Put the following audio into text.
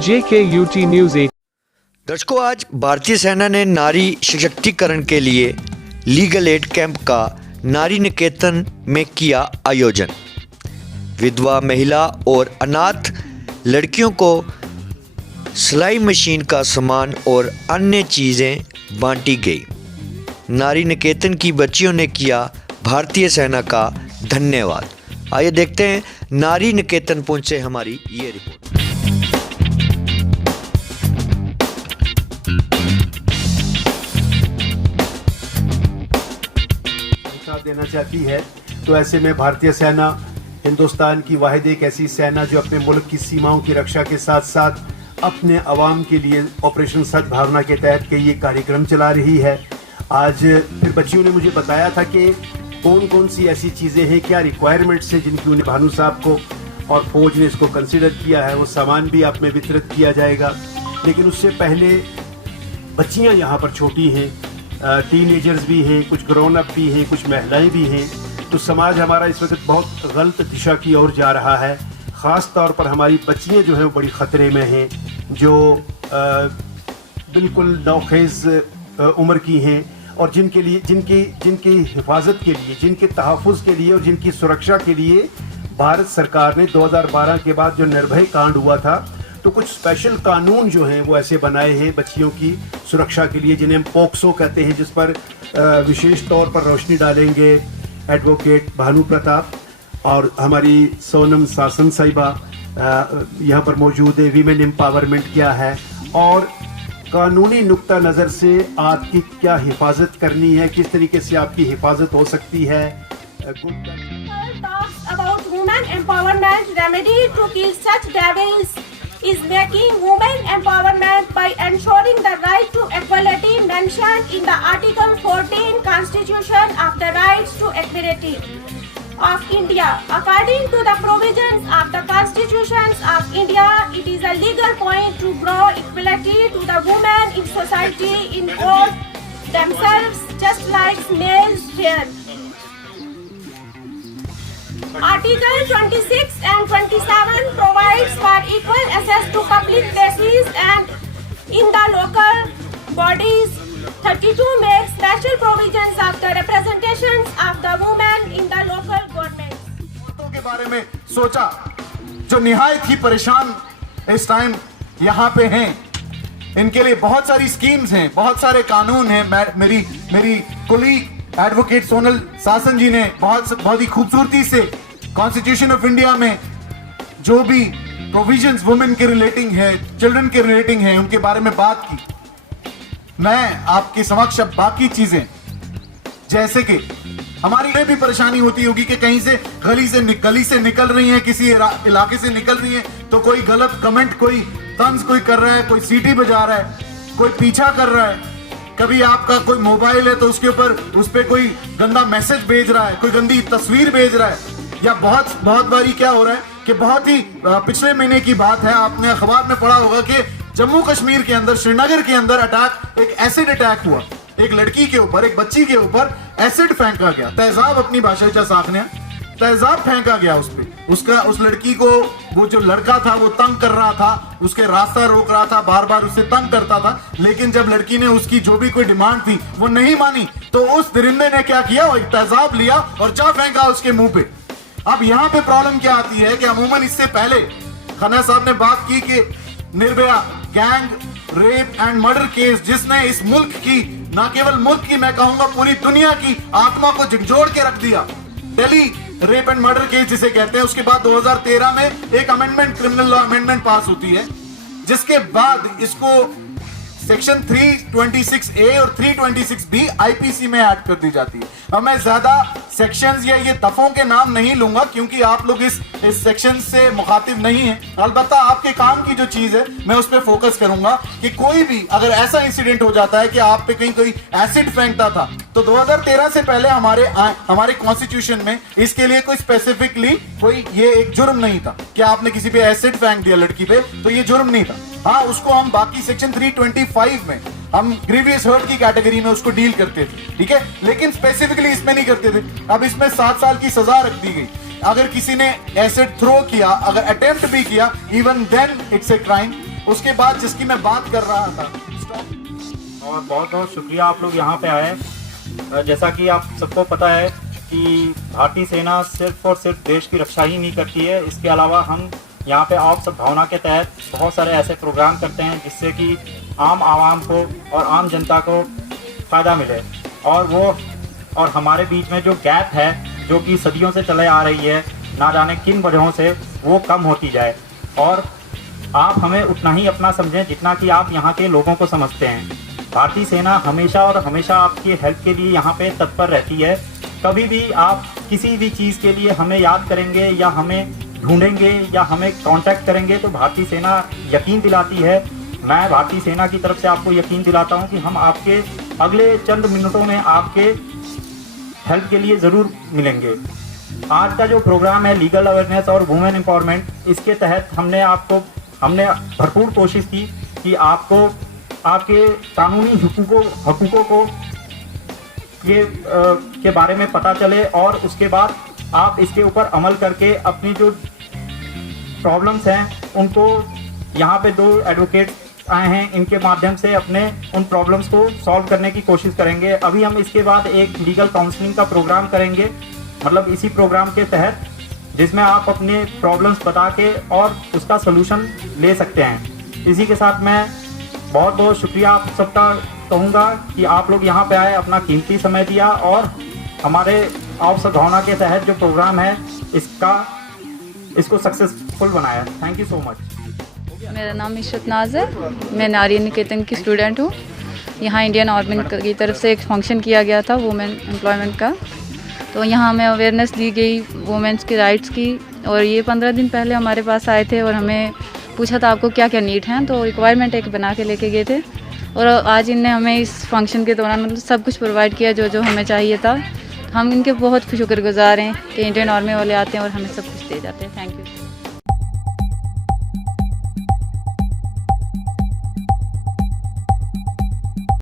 JKUT News 8। दर्शकों, आज भारतीय सेना ने नारी सशक्तिकरण के लिए लीगल एड कैंप का नारी निकेतन में किया आयोजन। विधवा महिला और अनाथ लड़कियों को सिलाई मशीन का सामान और अन्य चीज़ें बांटी गई। नारी निकेतन की बच्चियों ने किया भारतीय सेना का धन्यवाद। आइए देखते हैं नारी निकेतन पहुंचे हमारी ये रिपोर्ट। साथ देना चाहती है तो ऐसे में भारतीय सेना हिंदुस्तान की वाहिद एक ऐसी सेना जो अपने मुल्क की सीमाओं की रक्षा के साथ साथ अपने अवाम के लिए ऑपरेशन सद्भावना के तहत के ये कार्यक्रम चला रही है। आज फिर बच्चियों ने मुझे बताया था कि कौन कौन सी ऐसी चीज़ें हैं, क्या रिक्वायरमेंट्स हैं जिनकी उन्हें भानु साहब को और फौज ने इसको कंसिडर किया है। वो सामान भी आप में वितरित किया जाएगा, लेकिन उससे पहले बच्चियां यहाँ पर छोटी हैं, टीनेजर्स भी हैं, कुछ ग्रोन अप भी हैं, कुछ महिलाएं भी हैं। तो समाज हमारा इस वक्त बहुत गलत दिशा की ओर जा रहा है। ख़ास तौर पर हमारी बच्चियां जो हैं वो बड़ी ख़तरे में हैं, जो बिल्कुल नौखेज़ उम्र की हैं और जिनके लिए जिनकी हिफाजत के लिए, जिनके तहफ़्फ़ुज़ के लिए और जिनकी सुरक्षा के लिए भारत सरकार ने 2012 के बाद जो निर्भय कांड हुआ था तो कुछ स्पेशल कानून जो हैं वो ऐसे बनाए हैं बच्चियों की सुरक्षा के लिए, जिन्हें हम पोक्सो कहते हैं, जिस पर विशेष तौर पर रोशनी डालेंगे एडवोकेट भानु प्रताप और हमारी सोनम सासन साहिबा यहाँ पर मौजूद है। वीमेन एम्पावरमेंट क्या है और कानूनी नुक्ता नज़र से आपकी क्या हिफाजत करनी है, किस तरीके से आपकी हिफाजत हो सकती है। About women empowerment, remedy to kill such devils is making women empowerment by ensuring the right to equality mentioned in the Article 14 Constitution of the Rights to Equality of India. According to the provisions of the Constitutions of India, it is a legal point to grow equality to the women in society in all themselves just like males here. Article 26 and 27 provides for equal access to public places and in the local bodies. 32 makes special provisions of the representations of the women in the local government. औरतों के बारे में सोचा जो निहायत ही परेशान इस time यहाँ पे हैं। इनके लिए बहुत सारी स्कीम्स हैं, बहुत सारे कानून हैं। मेरी कोलीग एडवोकेट सोनल सासन जी ने बहुत ही खूबसूरती से कॉन्स्टिट्यूशन ऑफ इंडिया में जो भी प्रोविजंस वुमेन के रिलेटिंग है, चिल्ड्रन के रिलेटिंग है, उनके बारे में बात की। मैं आपके समक्ष अब बाकी चीजें, जैसे कि हमारी भी परेशानी होती होगी कि कहीं से गली से निकल रही हैं, किसी इलाके से निकल रही हैं तो कोई गलत कमेंट, कोई तंज कोई कर रहा है, कोई सीटी बजा रहा है, कोई पीछा कर रहा है। कभी आपका कोई मोबाइल है तो उसके ऊपर उस पर कोई गंदा मैसेज भेज रहा है, कोई गंदी तस्वीर भेज रहा है। या बहुत बारी क्या हो रहा है कि बहुत ही पिछले महीने की बात है, आपने अखबार में पढ़ा होगा कि जम्मू कश्मीर के अंदर, श्रीनगर के अंदर एक एसिड अटैक हुआ। एक लड़की के ऊपर, एक बच्ची के ऊपर एसिड फेंका गया, तेजाब अपनी भाषा साखने तेजाब फेंका गया उस पे। उस लड़की को वो जो लड़का था वो तंग कर रहा था, उसके रास्ता रोक रहा था, बार बार उसे तंग करता था। लेकिन जब लड़की ने उसकी जो भी कोई डिमांड थी वो नहीं मानी तो उस दरिंदे ने क्या किया, वो एक तेजाब लिया और जा फेंका उसके मुंह पे। अब यहाँ पे प्रॉब्लम क्या आती है कि अमूमन इससे पहले खन्ना साहब ने बात की कि Nirbhaya gang rape and murder case, जिसने इस मुल्क की, ना केवल मुल्क की, मैं कहूंगा पूरी दुनिया की आत्मा को झकझोर के रख दिया। Delhi rape and murder case जिसे कहते हैं, उसके बाद 2013 में एक अमेंडमेंट, क्रिमिनल लॉ अमेंडमेंट पास होती है, जिसके बाद इसको सेक्शन 326A और 326B आईपीसी में ऐड कर दी जाती है। अब मैं ज्यादा सेक्शंस या ये दफों के नाम नहीं लूंगा क्योंकि आप लोग इस सेक्शन से मुखातिब नहीं हैं। अलबत्ता आपके काम की जो चीज है मैं उस पर फोकस करूंगा कि कोई भी अगर ऐसा इंसिडेंट हो जाता है कि आप पे कहीं कोई एसिड फेंकता था तो 2013 से पहले हमारे कॉन्स्टिट्यूशन में इसके लिए कोई स्पेसिफिकली कोई ये एक जुर्म नहीं था कि आपने किसी पे एसिड फेंक दिया लड़की पे, तो ये जुर्म नहीं था। हाँ, उसको हम बाकी सेक्शन 325 में हम ग्रीवियस हर्ट की कैटेगरी में उसको डील करते थे, ठीक है, लेकिन स्पेसिफिकली इसमें नहीं करते थे। अब इसमें 7 साल की सजा रख दी गई। अगर किसी ने एसिड थ्रो किया, अगर अटेम्प्ट भी किया, even then it's a crime. उसके बाद जिसकी मैं बात कर रहा था। और बहुत बहुत शुक्रिया आप लोग यहाँ पे आए। जैसा कि आप सबको पता है कि भारतीय सेना सिर्फ और सिर्फ देश की रक्षा ही नहीं करती है, इसके अलावा हम यहाँ पे आप सद्भावना के तहत बहुत सारे ऐसे प्रोग्राम करते हैं जिससे कि आम आवाम को और आम जनता को फ़ायदा मिले। और हमारे बीच में जो गैप है जो कि सदियों से चले आ रही है, ना जाने किन वजहों से, वो कम होती जाए। और आप हमें उतना ही अपना समझें जितना कि आप यहाँ के लोगों को समझते हैं। भारतीय सेना हमेशा और हमेशा आपकी हेल्प के लिए यहाँ पे तत्पर रहती है। कभी भी आप किसी भी चीज़ के लिए हमें याद करेंगे या हमें ढूंढेंगे या हमें कांटेक्ट करेंगे तो भारतीय सेना यकीन दिलाती है, मैं भारतीय सेना की तरफ से आपको यकीन दिलाता हूँ कि हम आपके अगले चंद मिनटों में आपके हेल्प के लिए ज़रूर मिलेंगे। आज का जो प्रोग्राम है लीगल अवेयरनेस और वुमेन एम्पावरमेंट, इसके तहत हमने भरपूर कोशिश की कि आपको आपके कानूनी हकूक़ों को के बारे में पता चले और उसके बाद आप इसके ऊपर अमल करके अपनी जो प्रॉब्लम्स हैं उनको, यहाँ पे 2 एडवोकेट आए हैं, इनके माध्यम से अपने उन प्रॉब्लम्स को सॉल्व करने की कोशिश करेंगे। अभी हम इसके बाद एक लीगल काउंसलिंग का प्रोग्राम करेंगे, मतलब इसी प्रोग्राम के तहत, जिसमें आप अपने प्रॉब्लम्स बता के और उसका सलूशन ले सकते हैं। इसी के साथ मैं बहुत बहुत शुक्रिया आप सबका कहूँगा कि आप लोग यहाँ पे आए, अपना कीमती समय दिया और हमारे आप सद्भावना के तहत जो प्रोग्राम है इसको सक्सेसफुल बनाया। Thank you so much. मेरा नाम इशरत नाज है, मैं नारी निकेतन की स्टूडेंट हूँ। यहाँ इंडियन आर्मी की तरफ से एक फंक्शन किया गया था वुमेन एम्प्लॉयमेंट का, तो यहाँ हमें अवेयरनेस दी गई वुमेन्स के राइट्स की। और ये 15 दिन पहले हमारे पास आए थे और हमें पूछा था आपको क्या क्या नीड हैं, तो रिक्वायरमेंट एक बना के लेके गए थे। और आज इनने हमें इस फंक्शन के दौरान मतलब सब कुछ प्रोवाइड किया जो जो हमें चाहिए था। हम इनके बहुत शुक्रगुजार हैं कि इंडियन आर्मी वाले आते हैं और हमें सब कुछ दे जाते हैं। Thank you.